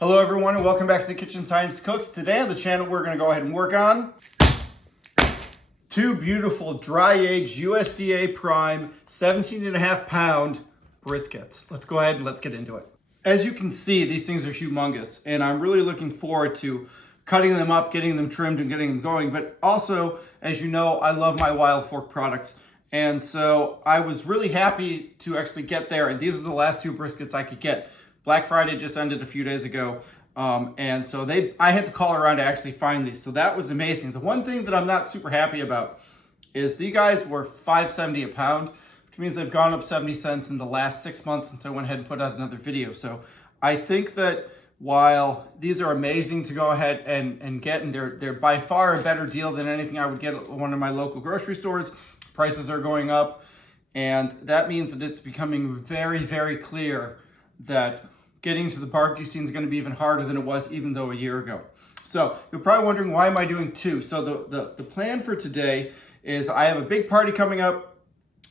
Hello everyone and welcome back to the Kitchen Science Cooks. Today on the channel we're going to go ahead and work on two beautiful dry-aged USDA Prime 17.5-pound briskets. Let's go ahead and let's get into it. As you can see, these things are humongous and I'm really looking forward to cutting them up, getting them trimmed and getting them going. But also, as you know, I love my Wild Fork products. And so I was really happy to actually get there, and these are the last two briskets I could get. Black Friday just ended a few days ago, and so I had to call around to actually find these. So that was amazing. The one thing that I'm not super happy about is these guys were $5.70 a pound, which means they've gone up 70 cents in the last 6 months since I went ahead and put out another video. So I think that while these are amazing to go ahead and get, and they're by far a better deal than anything I would get at one of my local grocery stores, prices are going up, and that means that it's becoming very, very clear that getting to the barbecue scene is going to be even harder than it was even though a year ago. So you're probably wondering, why am I doing two? So the plan for today is I have a big party coming up.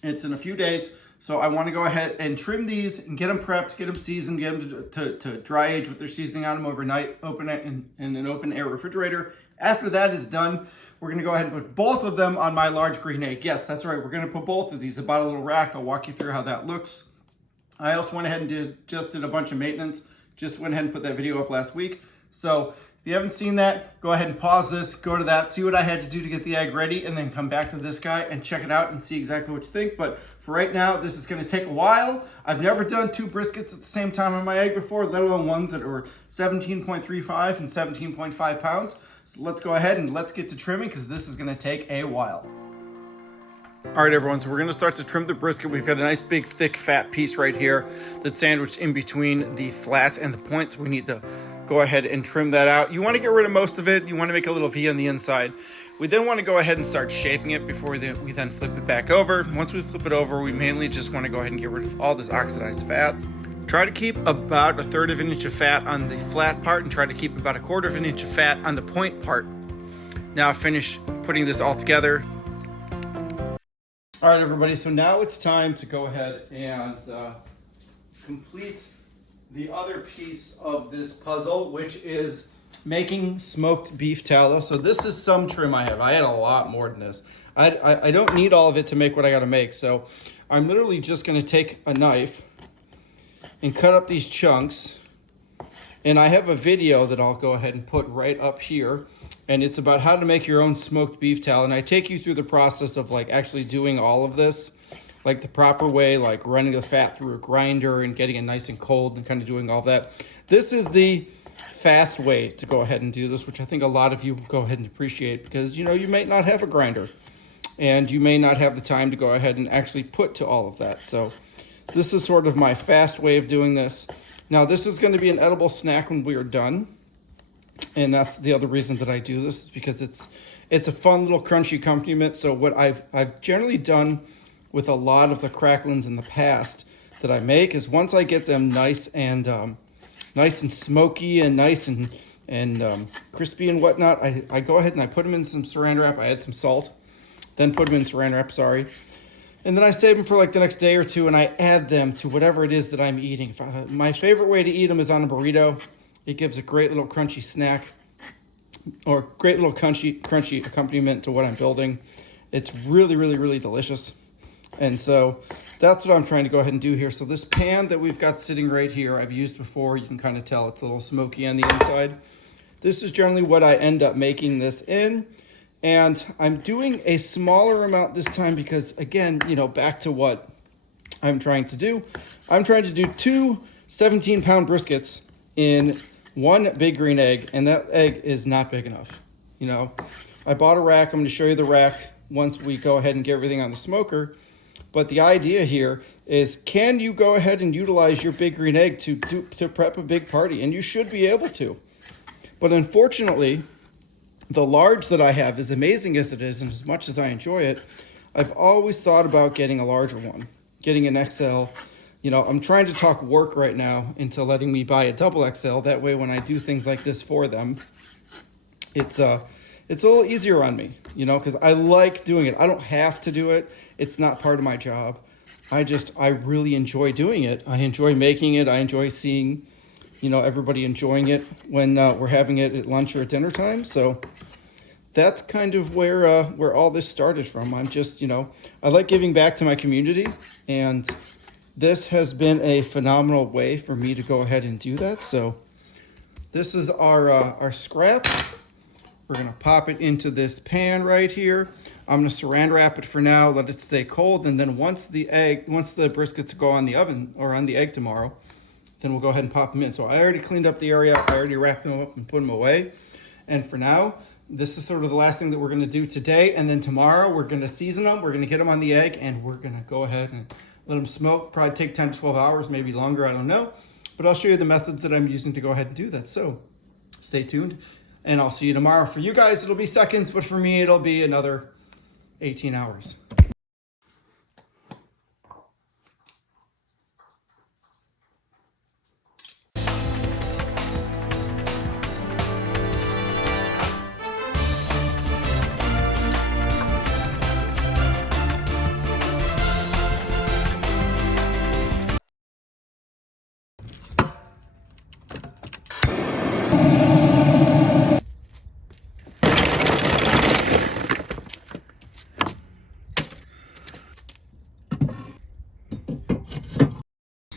It's in a few days. So I want to go ahead and trim these and get them prepped, get them seasoned, get them to dry age with their seasoning on them overnight, open it in an open air refrigerator. After that is done, we're going to go ahead and put both of them on my large green egg. Yes, that's right. We're going to put both of these about a little rack. I'll walk you through how that looks. I also went ahead and just did a bunch of maintenance. Just went ahead and put that video up last week. So if you haven't seen that, go ahead and pause this, go to that, see what I had to do to get the egg ready, and then come back to this guy and check it out and see exactly what you think. But for right now, this is going to take a while. I've never done two briskets at the same time on my egg before, let alone ones that are 17.35 and 17.5 pounds. So let's go ahead and let's get to trimming, because this is going to take a while. All right, everyone, so we're going to start to trim the brisket. We've got a nice big thick fat piece right here that's sandwiched in between the flats and the points. We need to go ahead and trim that out. You want to get rid of most of it. You want to make a little V on the inside. We then want to go ahead and start shaping it before we then flip it back over. Once we flip it over, we mainly just want to go ahead and get rid of all this oxidized fat. Try to keep about 1/3 of an inch of fat on the flat part and try to keep about 1/4 of an inch of fat on the point part. Now finish putting this all together. All right, everybody, so now it's time to go ahead and complete the other piece of this puzzle, which is making smoked beef tallow. So this is some trim I have. I had a lot more than this. I don't need all of it to make what I got to make. So I'm literally just going to take a knife and cut up these chunks. And I have a video that I'll go ahead and put right up here. And it's about how to make your own smoked beef tallow. And I take you through the process of like actually doing all of this, like the proper way, like running the fat through a grinder and getting it nice and cold and kind of doing all that. This is the fast way to go ahead and do this, which I think a lot of you go ahead and appreciate, because you know you might not have a grinder and you may not have the time to go ahead and actually put to all of that. So this is sort of my fast way of doing this. Now this is going to be an edible snack when we are done. And that's the other reason that I do this, is because it's a fun little crunchy accompaniment. So what I've generally done with a lot of the cracklings in the past that I make is, once I get them nice and smoky and nice and crispy and whatnot, I go ahead and I put them in some saran wrap. I add some salt, then put them in saran wrap, and then I save them for like the next day or two, and I add them to whatever it is that I'm eating. My favorite way to eat them is on a burrito. It gives a great little crunchy snack, or great little crunchy accompaniment to what I'm building. It's really, really, really delicious. And so that's what I'm trying to go ahead and do here. So this pan that we've got sitting right here, I've used before. You can kind of tell it's a little smoky on the inside. This is generally what I end up making this in. And I'm doing a smaller amount this time because, again, you know, back to what I'm trying to do. I'm trying to do two 17-pound briskets in one big green egg, and that egg is not big enough. You know, I bought a rack. I'm going to show you the rack once we go ahead and get everything on the smoker. But the idea here is, can you go ahead and utilize your big green egg to prep a big party? And you should be able to. But unfortunately, the large that I have, as amazing as it is and as much as I enjoy it, I've always thought about getting a larger one, getting an XL. You know, I'm trying to talk work right now into letting me buy a double XL. That way, when I do things like this for them, it's a little easier on me, you know, because I like doing it. I don't have to do it. It's not part of my job. I really enjoy doing it. I enjoy making it. I enjoy seeing you know, everybody enjoying it when we're having it at lunch or at dinner time. So that's kind of where all this started from. I'm just, you know, I like giving back to my community, and this has been a phenomenal way for me to go ahead and do that. So this is our scrap. We're gonna pop it into this pan right here. I'm gonna saran wrap it for now, let it stay cold, and then once the briskets go on the oven or on the egg tomorrow, then we'll go ahead and pop them in. So I already cleaned up the area, I already wrapped them up and put them away. And for now, this is sort of the last thing that we're gonna do today. And then tomorrow we're gonna season them, we're gonna get them on the egg, and we're gonna go ahead and let them smoke. Probably take 10 to 12 hours, maybe longer, I don't know. But I'll show you the methods that I'm using to go ahead and do that. So stay tuned, and I'll see you tomorrow. For you guys, it'll be seconds, but for me, it'll be another 18 hours.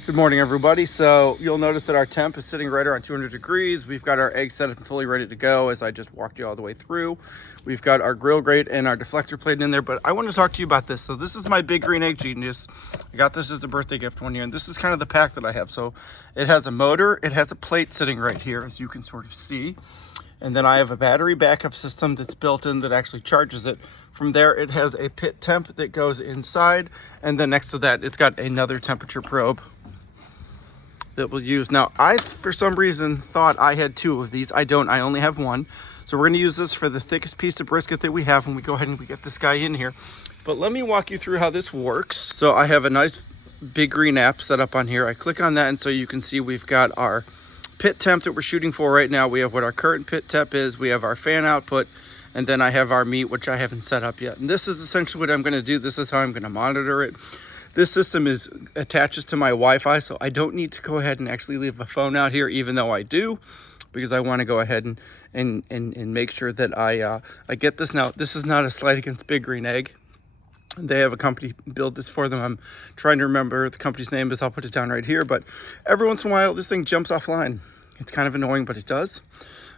Good morning, everybody. So you'll notice that our temp is sitting right around 200 degrees. We've got our eggs set up and fully ready to go, as I just walked you all the way through. We've got our grill grate and our deflector plate in there, but I want to talk to you about this. So this is my Big Green Egg Genius. I got this as a birthday gift one year, and this is kind of the pack that I have. So it has a motor, it has a plate sitting right here, as you can sort of see. And then I have a battery backup system that's built in that actually charges it. From there, it has a pit temp that goes inside, and then next to that, it's got another temperature probe that we'll use. Now, I, for some reason, thought I had two of these. I don't, I only have one. So we're gonna use this for the thickest piece of brisket that we have when we go ahead and we get this guy in here. But let me walk you through how this works. So I have a nice Big Green app set up on here. I click on that, and so you can see we've got our pit temp that we're shooting for right now. We have what our current pit temp is. We have our fan output, and then I have our meat, which I haven't set up yet. And this is essentially what I'm gonna do. This is how I'm gonna monitor it. This system attaches to my Wi-Fi, so I don't need to go ahead and actually leave a phone out here, even though I do, because I want to go ahead and make sure that I get this. Now, this is not a slight against Big Green Egg. They have a company build this for them. I'm trying to remember the company's name is. I'll put it down right here. But every once in a while, this thing jumps offline. It's kind of annoying, but it does.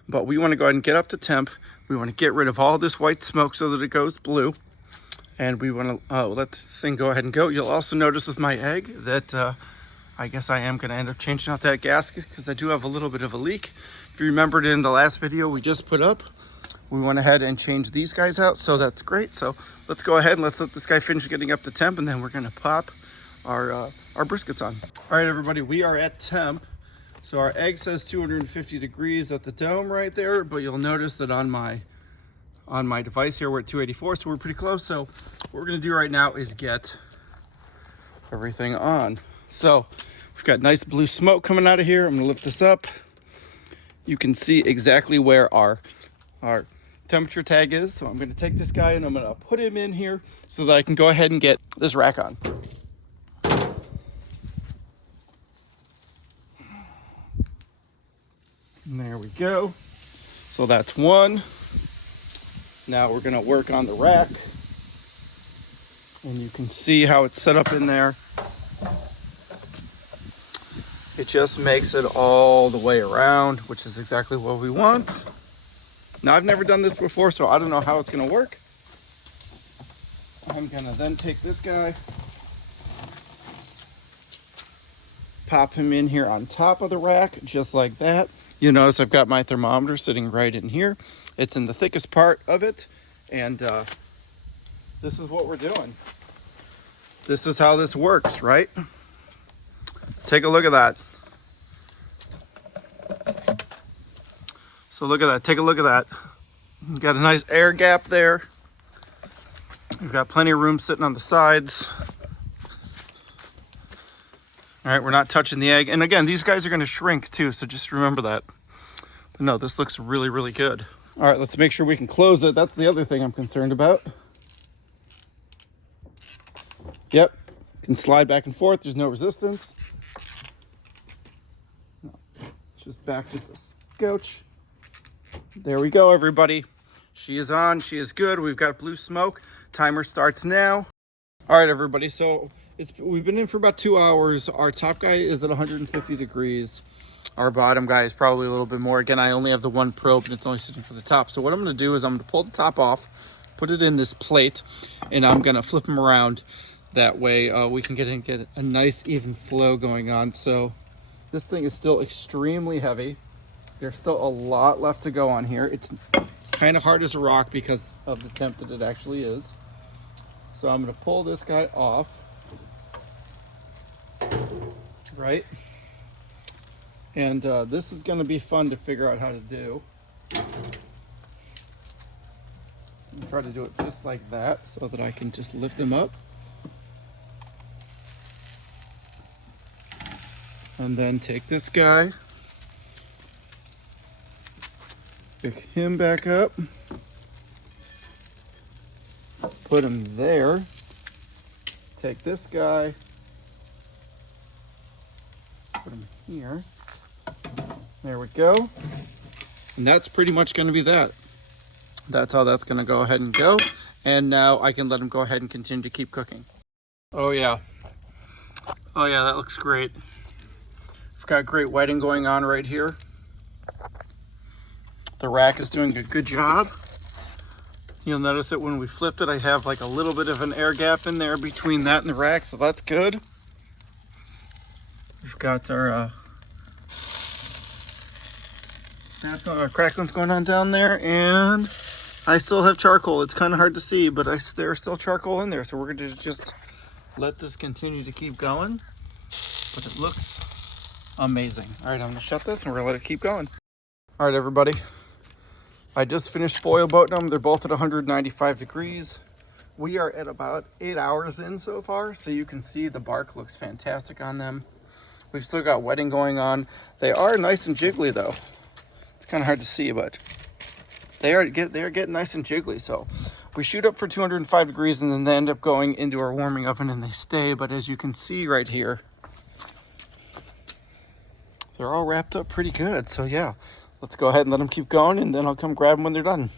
But we want to go ahead and get up to temp. We want to get rid of all this white smoke so that it goes blue. And we want to let this thing go ahead and go. You'll also notice with my egg that I guess I am going to end up changing out that gasket because I do have a little bit of a leak. If you remembered in the last video we just put up, we went ahead and changed these guys out, so that's great. So let's go ahead and let's let this guy finish getting up to temp, and then we're going to pop our briskets on. All right, everybody, we are at temp. So our egg says 250 degrees at the dome right there, but you'll notice that on my device here we're at 284, so we're pretty close. So what we're gonna do right now is get everything on. So we've got nice blue smoke coming out of here. I'm gonna lift this up. You can see exactly where our temperature tag is. So I'm gonna take this guy and I'm gonna put him in here so that I can go ahead and get this rack on. And there we go. So that's one. Now we're gonna work on the rack, and you can see how it's set up in there. It just makes it all the way around, which is exactly what we want. Now, I've never done this before, so I don't know how it's gonna work. I'm gonna then take this guy, pop him in here on top of the rack, just like that. You notice I've got my thermometer sitting right in here. It's in the thickest part of it, and this is what we're doing. This is how this works, right? Take a look at that. So look at that, take a look at that. We've got a nice air gap there. We've got plenty of room sitting on the sides. All right, we're not touching the egg. And again, these guys are gonna shrink too, so just remember that. But no, this looks really, really good. All right, let's make sure we can close it. That's the other thing I'm concerned about. Yep, can slide back and forth. There's no resistance. No, just back just a scotch. There we go, everybody. She is on. She is good. We've got blue smoke. Timer starts now. All right, everybody. So we've been in for about 2 hours. Our top guy is at 150 degrees. Our bottom guy is probably a little bit more. Again, I only have the one probe and it's only sitting for the top. So what I'm going to do is I'm going to pull the top off, put it in this plate, and I'm going to flip them around. That way we can get a nice even flow going on. So this thing is still extremely heavy. There's still a lot left to go on here. It's kind of hard as a rock because of the temp that it actually is. So I'm going to pull this guy off. Right? And this is going to be fun to figure out how to do. And try to do it just like that so that I can just lift him up. And then take this guy, pick him back up, put him there, take this guy, put him here. There we go. And that's pretty much going to be that. That's how that's going to go ahead and go. And now I can let him go ahead and continue to keep cooking. Oh yeah. Oh yeah, that looks great. We've got great wetting going on right here. The rack is doing a good job. You'll notice that when we flipped it, I have like a little bit of an air gap in there between that and the rack, so that's good. We've got our cracklings going on down there, and I still have charcoal. It's kind of hard to see, but there's still charcoal in there, so we're going to just let this continue to keep going. But it looks amazing. All right, I'm going to shut this, and we're going to let it keep going. All right, everybody. I just finished foil boating them. They're both at 195 degrees. We are at about 8 hours in so far, so you can see the bark looks fantastic on them. We've still got wetting going on. They are nice and jiggly, though. It's kind of hard to see, but they are getting nice and jiggly. So we shoot up for 205 degrees, and then they end up going into our warming oven, and they stay. But as you can see right here, they're all wrapped up pretty good. So yeah. Let's go ahead and let them keep going, and then I'll come grab them when they're done.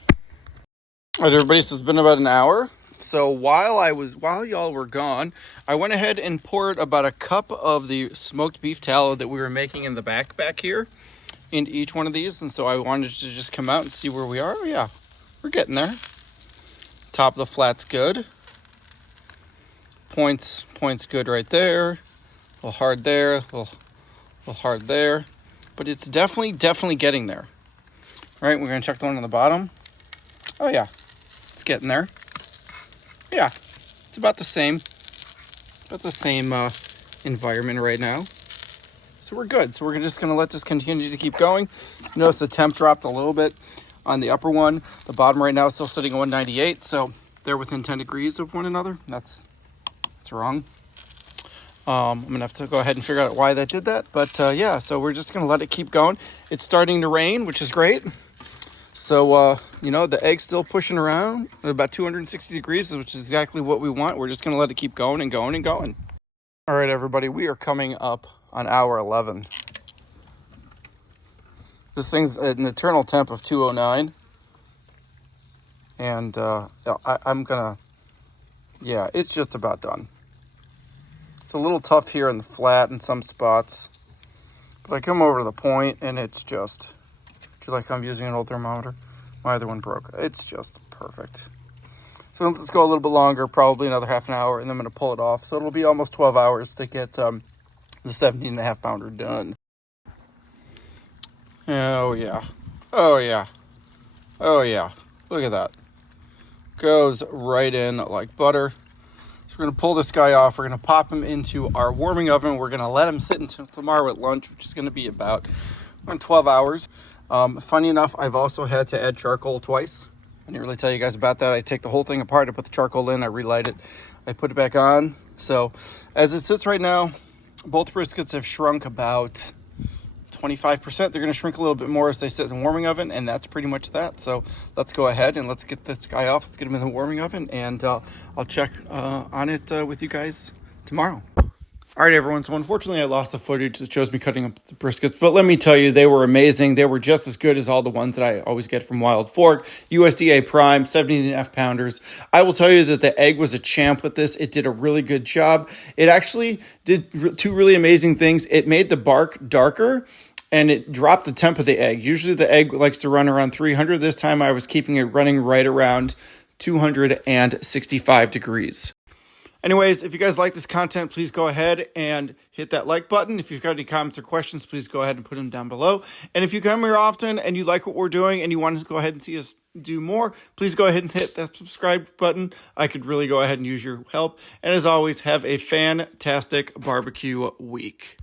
All right, everybody, so it's been about an hour. So while y'all were gone, I went ahead and poured about a cup of the smoked beef tallow that we were making in the back here into each one of these. And so I wanted to just come out and see where we are. Oh, yeah, we're getting there. Top of the flat's good. Point's good right there. A little hard there, a little hard there. But it's definitely getting there. All right, we're gonna check the one on the bottom. Oh yeah, it's getting there. Yeah, it's about the same environment right now. So we're good. So we're just gonna let this continue to keep going. Notice the temp dropped a little bit on the upper one. The bottom right now is still sitting at 198, so they're within 10 degrees of one another. That's wrong. I'm gonna have to go ahead and figure out why that did that, but yeah, so we're just gonna let it keep going. It's starting to rain, which is great. So you know, the egg's still pushing around at about 260 degrees, which is exactly what we want. We're just gonna let it keep going and going and going. All right, everybody, we are coming up on hour 11. This thing's at an eternal temp of 209, and yeah, it's just about done. It's a little tough here in the flat in some spots, but I come over to the point and it's just, do you like I'm using an old thermometer? My other one broke. It's just perfect. So let's go a little bit longer, probably another half an hour, and then I'm going to pull it off. So it'll be almost 12 hours to get the 17.5 pounder done. Oh yeah. Oh yeah. Oh yeah. Look at that. Goes right in like butter. We're going to pull this guy off. We're going to pop him into our warming oven. We're going to let him sit until tomorrow at lunch, which is going to be about 12 hours. Funny enough, I've also had to add charcoal twice. I didn't really tell you guys about that. I take the whole thing apart. I put the charcoal in. I relight it. I put it back on. So as it sits right now, both briskets have shrunk about 25%. They're going to shrink a little bit more as they sit in the warming oven, and that's pretty much that. So let's go ahead and let's get this guy off. Let's get him in the warming oven, and I'll check on it with you guys tomorrow. All right, everyone. So unfortunately, I lost the footage that shows me cutting up the briskets. But let me tell you, they were amazing. They were just as good as all the ones that I always get from Wild Fork. USDA Prime, 17.5 pounders. I will tell you that the egg was a champ with this. It did a really good job. It actually did two really amazing things. It made the bark darker, and it dropped the temp of the egg. Usually the egg likes to run around 300. This time I was keeping it running right around 265 degrees. Anyways, if you guys like this content, please go ahead and hit that like button. If you've got any comments or questions, please go ahead and put them down below. And if you come here often and you like what we're doing and you want to go ahead and see us do more, please go ahead and hit that subscribe button. I could really go ahead and use your help. And as always, have a fantastic barbecue week.